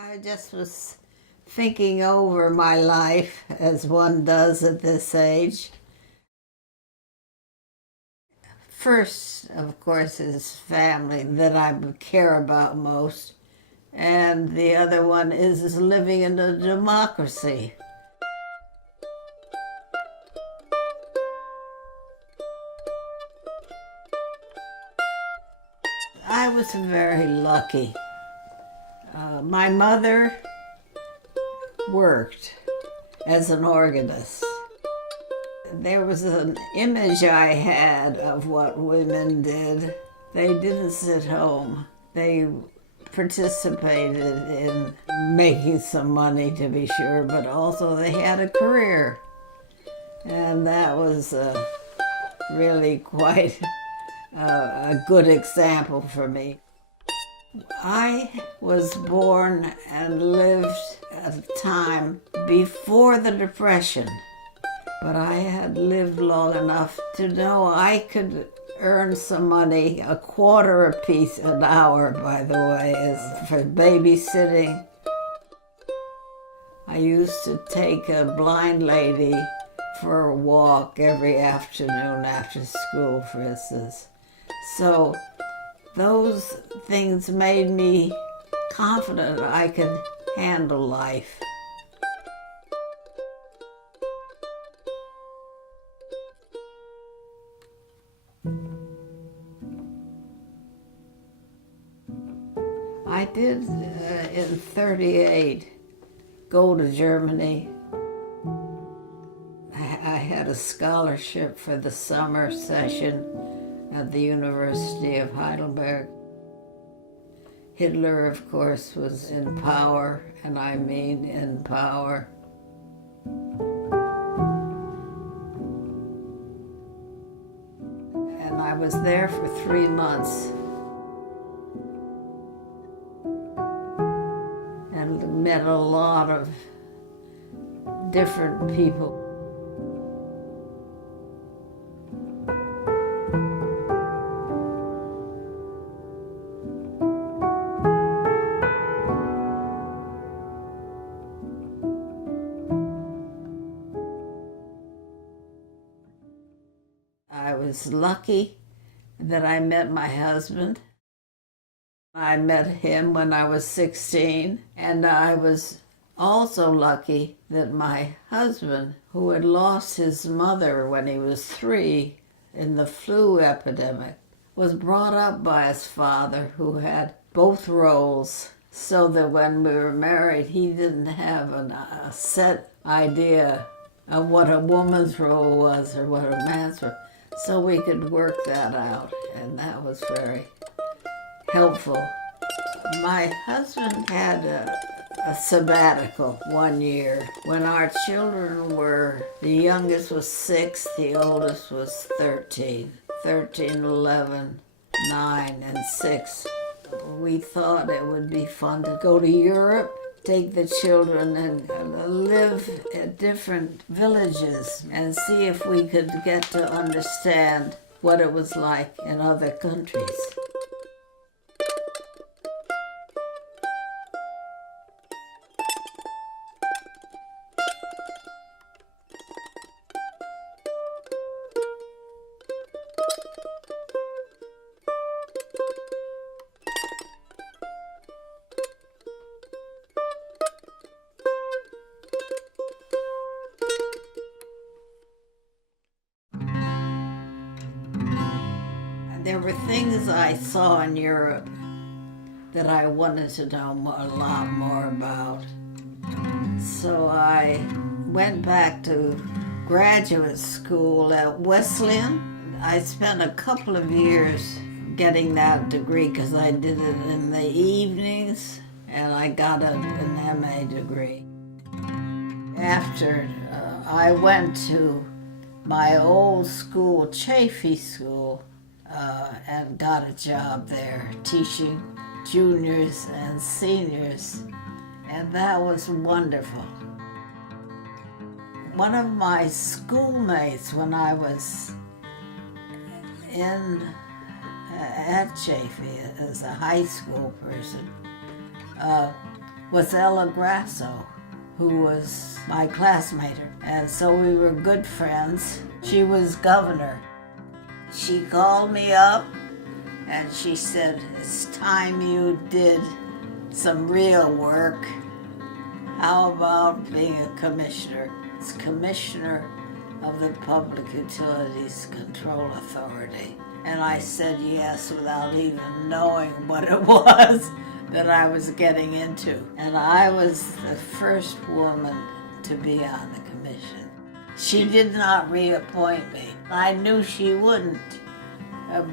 I just was thinking over my life, as one does at this age. First, of course, is family that I care about most, and the other one is living in a democracy. I was very lucky. My mother worked as an organist. There was an image I had of what women did. They didn't sit home. They participated in making some money, to be sure, but also they had a career. And that was really quite a good example for me. I was born and lived at a time before the Depression, but I had lived long enough to know I could earn some money, a quarter apiece an hour, by the way, is for babysitting. I used to take a blind lady for a walk every afternoon after school, for instance. So those things made me confident I could handle life. I did, in '38, go to Germany. I had a scholarship for the summer session at the University of Heidelberg. Hitler, of course, was in power, and I mean in power. And I was there for 3 months and met a lot of different people. I was lucky that I met my husband. I met him when I was 16, and I was also lucky that my husband, who had lost his mother when he was 3 in the flu epidemic, was brought up by his father, who had both roles, so that when we were married, he didn't have a set idea of what a woman's role was or what a man's role. So we could work that out, and that was very helpful. My husband had a sabbatical 1 year when our children were, the youngest was 6, the oldest was 13, 11, 9, and 6. We thought it would be fun to go to Europe, take the children and live at different villages and see if we could get to understand what it was like in other countries. There were things I saw in Europe that I wanted to know a lot more about. So I went back to graduate school at Wesleyan. I spent a couple of years getting that degree because I did it in the evenings, and I got an MA degree. After I went to my old school, Chaffee School, and got a job there teaching juniors and seniors, and that was wonderful. One of my schoolmates when I was at Chaffee as a high school person was Ella Grasso, who was my classmate. And so we were good friends. She was governor. She called me up and she said, "It's time you did some real work. How about being a commissioner?" It's commissioner of the Public Utilities Control Authority. And I said yes without even knowing what it was that I was getting into. And I was the first woman to be on the commission. She did not reappoint me. I knew she wouldn't.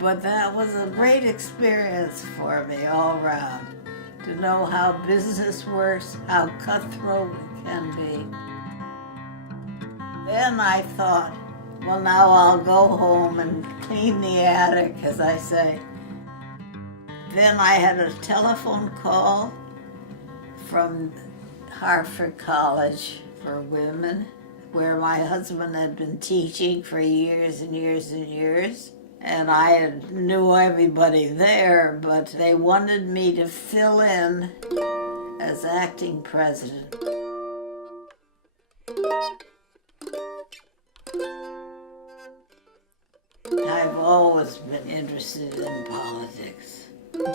But that was a great experience for me all around, to know how business works, how cutthroat it can be. Then I thought, well, now I'll go home and clean the attic, as I say. Then I had a telephone call from Hartford College for Women, where my husband had been teaching for years and years and years. And I knew everybody there, but they wanted me to fill in as acting president. I've always been interested in politics.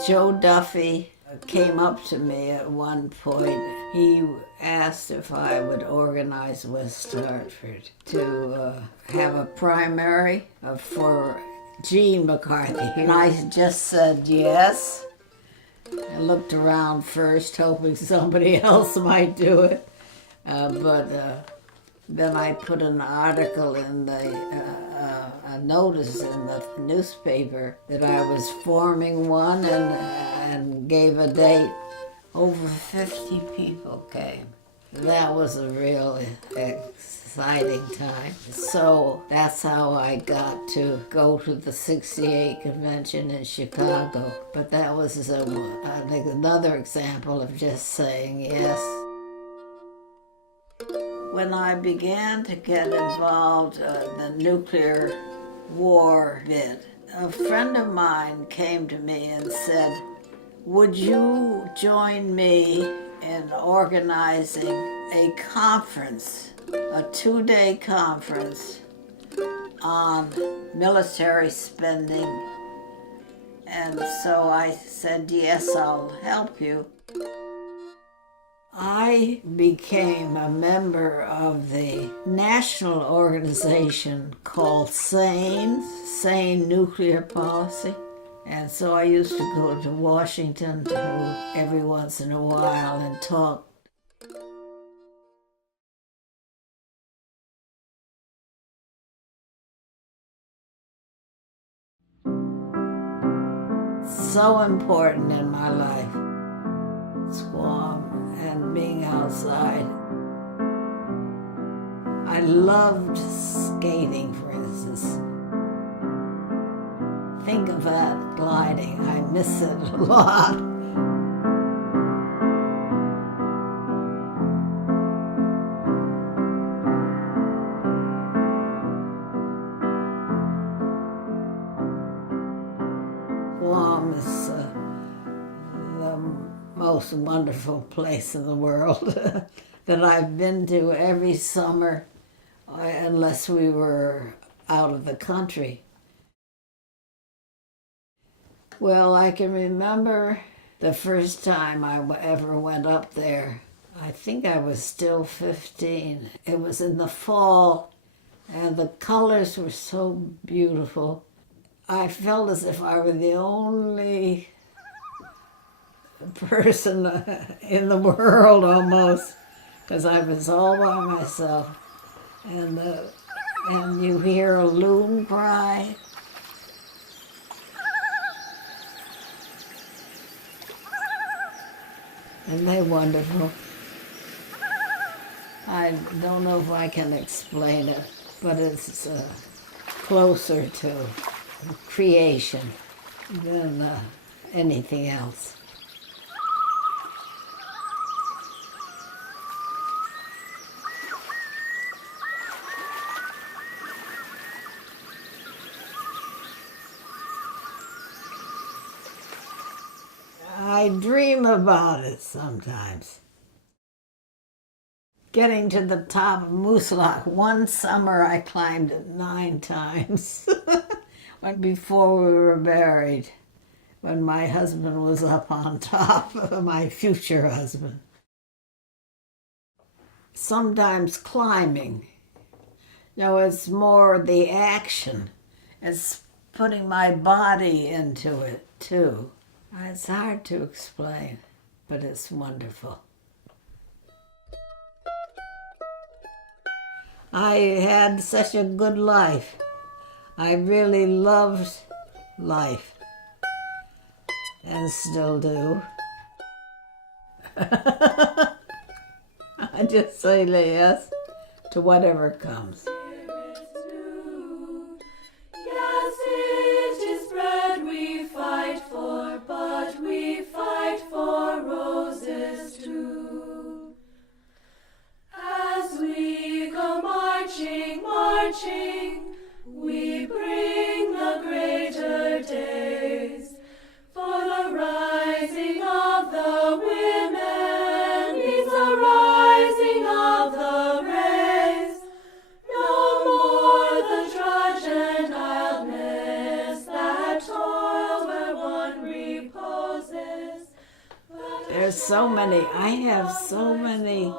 Joe Duffy came up to me at one point. He asked if I would organize West Hartford to have a primary for Gene McCarthy. And I just said yes. I looked around first, hoping somebody else might do it. But then I put an article in a notice in the newspaper that I was forming one and gave a date. Over 50 people came. That was a real exciting time. So that's how I got to go to the '68 convention in Chicago. But that was another example of just saying yes. When I began to get involved in the nuclear war bit, a friend of mine came to me and said, "Would you join me in organizing a conference, a 2-day conference on military spending?" And so I said, "Yes, I'll help you." I became a member of the national organization called Sane Nuclear Policy. And so I used to go to Washington every once in a while and talk. So important in my life. Squam and being outside. I loved skating, for instance. Think of that gliding. I miss it a lot. Guam is the most wonderful place in the world that I've been to every summer, unless we were out of the country. Well, I can remember the first time I ever went up there. I think I was still 15. It was in the fall, and the colors were so beautiful. I felt as if I were the only person in the world almost, because I was all by myself. And you hear a loon cry. Isn't they wonderful? I don't know if I can explain it, but it's closer to creation than anything else. I dream about it sometimes. getting to the top of Moose Lock. One summer I climbed it 9 times before we were married, when my husband was up on top, my future husband. Sometimes climbing, it's more the action. It's putting my body into it, too. It's hard to explain, but it's wonderful. I had such a good life. I really loved life, and still do. I just say yes to whatever comes. Yes, it is bread we fight for, but we fight for roses too. As we go marching, marching, we bring the greater days. For the rising of the women means the rising of the race. No more the drudge and idleness that toils where one reposes. There's so many, I have so many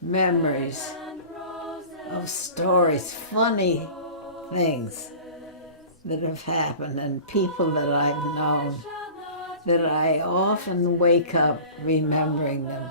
memories of stories, funny things that have happened and people that I've known, that I often wake up remembering them.